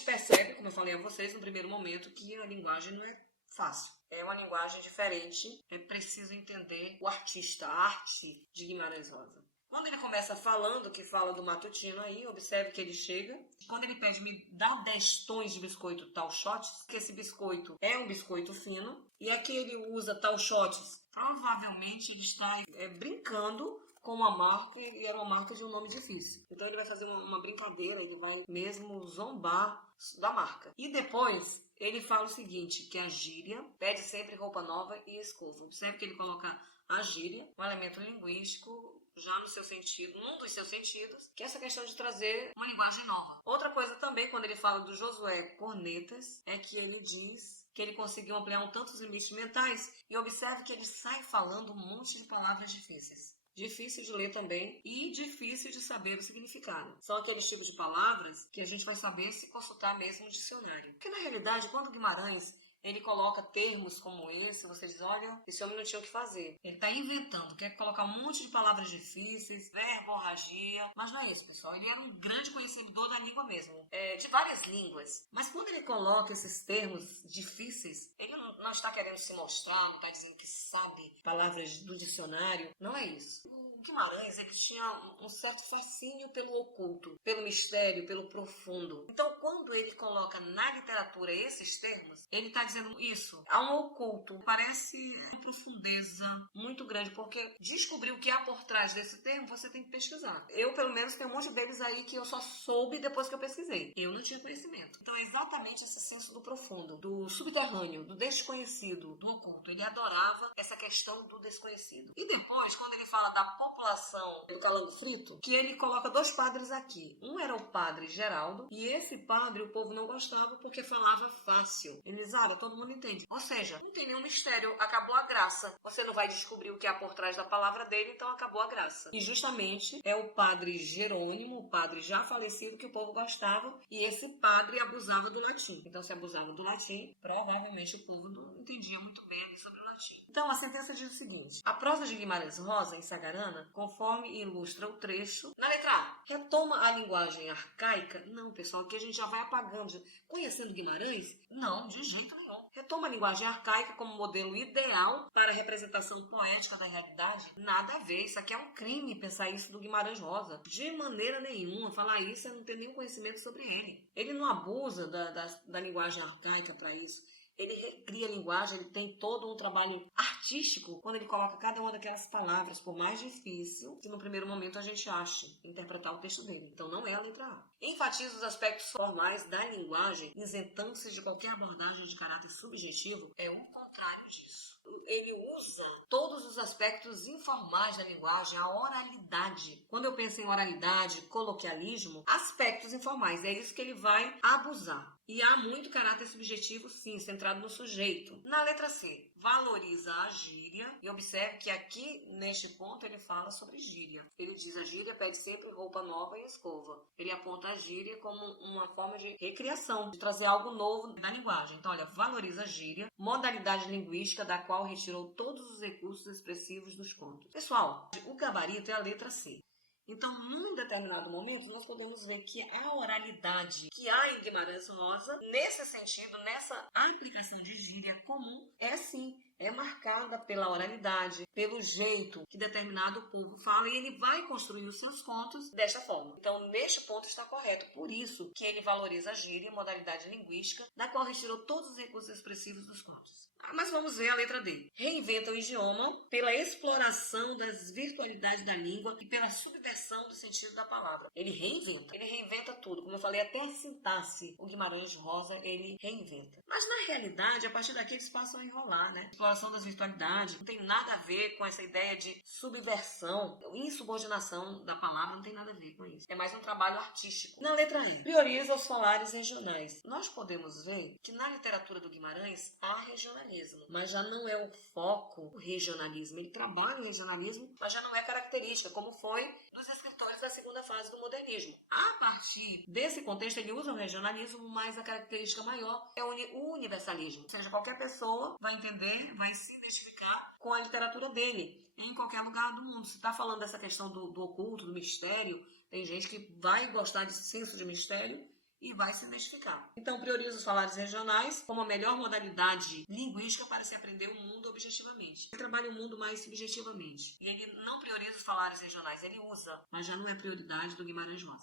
gente percebe, como eu falei a vocês no primeiro momento, que a linguagem não é fácil. É uma linguagem diferente, é preciso entender o artista, a arte de Guimarães Rosa. Quando ele começa falando, que fala do matutino aí, observe que ele chega. Quando ele pede, me dá 10 tons de biscoito Talchotes, que esse biscoito é um biscoito fino, e aqui ele usa Talchotes. Provavelmente ele está brincando com uma marca, e era uma marca de um nome difícil. Então ele vai fazer uma brincadeira, ele vai mesmo zombar da marca. E depois ele fala o seguinte, que a gíria pede sempre roupa nova e escova. Observe que ele coloca a gíria, um elemento linguístico, já no seu sentido, num dos seus sentidos, que é essa questão de trazer uma linguagem nova. Outra coisa também, quando ele fala do Josué Cornetas, é que ele diz que ele conseguiu ampliar um tanto os limites mentais, e observe que ele sai falando um monte de palavras difíceis. Difícil de ler também e difícil de saber o significado. São aqueles tipos de palavras que a gente vai saber se consultar mesmo no dicionário. Porque na realidade, quando Guimarães ele coloca termos como esse, você diz, olha, esse homem não tinha o que fazer. Ele está inventando, quer colocar um monte de palavras difíceis, verborragia, mas não é isso, pessoal. Ele era um grande conhecedor da língua mesmo, de várias línguas. Mas quando ele coloca esses termos difíceis, ele não está querendo se mostrar, não está dizendo que sabe palavras do dicionário, não é isso. O Guimarães, ele tinha um certo fascínio pelo oculto, pelo mistério, pelo profundo. Então, quando ele coloca na literatura esses termos, ele está dizendo isso. Há um oculto. Parece uma profundeza muito grande, porque descobrir o que há por trás desse termo, você tem que pesquisar. Eu, pelo menos, tenho um monte deles aí que eu só soube depois que eu pesquisei. Eu não tinha conhecimento. Então, é exatamente esse senso do profundo, do subterrâneo, do desconhecido, do oculto. Ele adorava essa questão do desconhecido. E depois, quando ele fala da população do Calango Frito, que ele coloca 2 padres aqui. Um era o padre Geraldo, e esse padre o povo não gostava porque falava fácil. Elizara, todo mundo entende. Ou seja, não tem nenhum mistério, acabou a graça. Você não vai descobrir o que há por trás da palavra dele, então acabou a graça. E justamente é o padre Jerônimo, o padre já falecido, que o povo gostava, e esse padre abusava do latim. Então, se abusava do latim, provavelmente o povo não entendia muito bem ali sobre o latim. Então, a sentença diz o seguinte: a prosa de Guimarães Rosa, em Sagarana, conforme ilustra o trecho. Na letra A, retoma a linguagem arcaica? Não, pessoal, aqui a gente já vai apagando. Conhecendo Guimarães? Não, de jeito nenhum. Retoma a linguagem arcaica como modelo ideal para a representação poética da realidade? Nada a ver, isso aqui é um crime pensar isso do Guimarães Rosa. De maneira nenhuma, falar isso é não ter nenhum conhecimento sobre ele. Ele não abusa da linguagem arcaica para isso. Ele recria a linguagem, ele tem todo um trabalho artístico quando ele coloca cada uma daquelas palavras, por mais difícil que no primeiro momento a gente ache interpretar o texto dele. Então não é a letra A. Enfatiza os aspectos formais da linguagem, isentando-se de qualquer abordagem de caráter subjetivo, é o contrário disso. Ele usa todos os aspectos informais da linguagem, a oralidade. Quando eu penso em oralidade, coloquialismo, aspectos informais, é isso que ele vai abusar. E há muito caráter subjetivo, sim, centrado no sujeito. Na letra C, valoriza a gíria. E observe que aqui, neste ponto, ele fala sobre gíria. Ele diz a gíria pede sempre roupa nova e escova. Ele aponta a gíria como uma forma de recriação, de trazer algo novo na linguagem. Então, olha, valoriza a gíria, modalidade linguística da qual retirou todos os recursos expressivos dos contos. Pessoal, o gabarito é a letra C. Então, num determinado momento, nós podemos ver que a oralidade que há em Guimarães Rosa, nesse sentido, nessa aplicação de gíria comum, é sim, é marcada pela oralidade, pelo jeito que determinado povo fala, e ele vai construir os seus contos desta forma. Então, neste ponto está correto. Por isso que ele valoriza a gíria, modalidade linguística, da qual retirou todos os recursos expressivos dos contos. Mas vamos ver a letra D. Reinventa o idioma pela exploração das virtualidades da língua e pela subversão do sentido da palavra. Ele reinventa tudo. Como eu falei, até a sintaxe, o Guimarães Rosa, ele reinventa. Mas na realidade, a partir daqui eles passam a enrolar, né? Exploração das virtualidades não tem nada a ver com essa ideia de subversão, insubordinação da palavra, não tem nada a ver com isso. É mais um trabalho artístico. Na letra E, prioriza os folares regionais. Nós podemos ver que na literatura do Guimarães há regionalismo. Mas já não é o foco o regionalismo. Ele trabalha o regionalismo, mas já não é característica, como foi dos escritores da segunda fase do modernismo. A partir desse contexto, ele usa o regionalismo, mas a característica maior é o universalismo. Ou seja, qualquer pessoa vai entender, vai se identificar com a literatura dele, em qualquer lugar do mundo. Se está falando dessa questão do oculto, do mistério, tem gente que vai gostar de senso de mistério e vai se identificar. Então, prioriza os falantes regionais como a melhor modalidade linguística para se aprender o mundo objetivamente. Ele trabalha o mundo mais subjetivamente. E ele não prioriza os falantes regionais, ele usa, mas já não é prioridade do Guimarães Rosa.